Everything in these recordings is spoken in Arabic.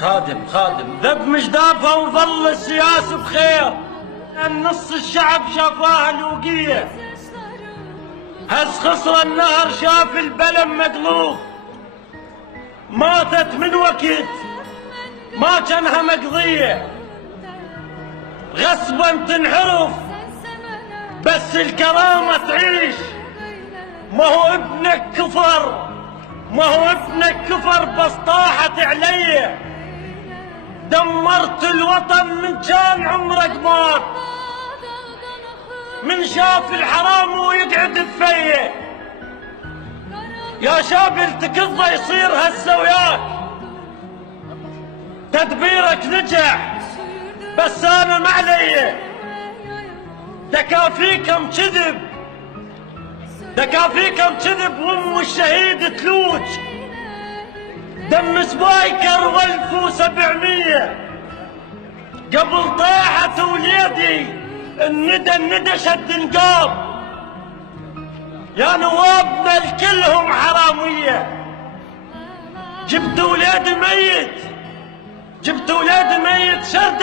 خادم ذب مجدافه وظل السياسة بخير. نص الشعب شافاها الوقية، هز خصر النهر شاف البلم مقلوب. ماتت من وقت ما كانها مقضية، غصبا تنحرف بس الكرامة تعيش. ما هو ابنك كفر بس طاحت علي. دمرت الوطن من كان عمره قمار، من شاف الحرام ويقعد بفيه. يا شاب التكظه يصير هسه وياك. تدبيرك نجح بس انا ما علي. دكافيكم كذب وام الشهيد تلوج. دم سبايكر 1700 قبل طاحت وليدي. الندى شد نقاب. يا نوابنا الكلهم حرامية. جبت ولادي ميت شرد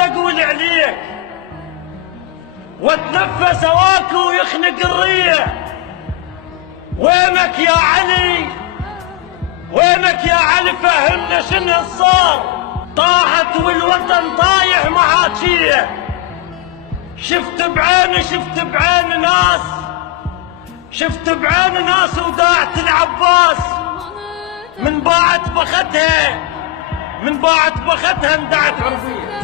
اقول عليك. واتنفس هواك ويخنق الرية. وينك يا علي فهمنا شنو صار. طاحت والوطن طايح محاكيه. شفت بعين ناس وداعت العباس. من باعت بختها اندعت عربية.